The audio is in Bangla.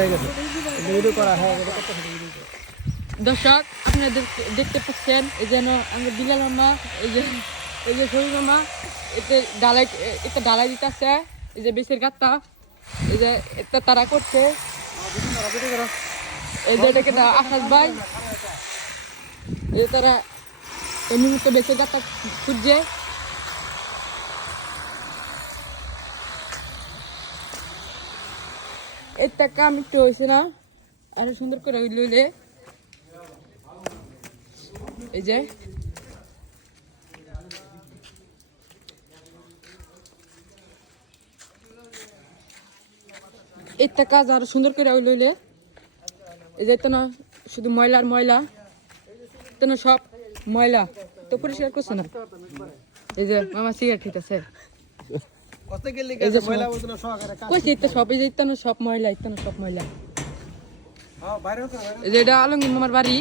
হয়ে গেছে ভিডিও করা হ্যাঁ দর্শক আপনারা দেখতে পাচ্ছেন এই যেন আমরা বিলাল মামা এই যে শরীর মামা এতে ডালাই দিতেছে এই যে বেশের গাতটা এই যে এটা তারা করছে এই যে এটাকে আকাশ ভাই এই তারা এই মুহূর্তে বেশের গাতটা খুঁজছে এটা কাম একটু হয়েছে না আরো সুন্দর করে লইলে এই যে একটা কাজ আরো সুন্দর করে লইলে এই যে না শুধু ময়লার ময়লা তো না সব ময়লা তো পরিষ্কার করছে না এই যে মামা সিগারেট খেতেছে সব এই যে সব ময়লা সব ময়লা এই যে এটা আলমগীর মামার বাড়ি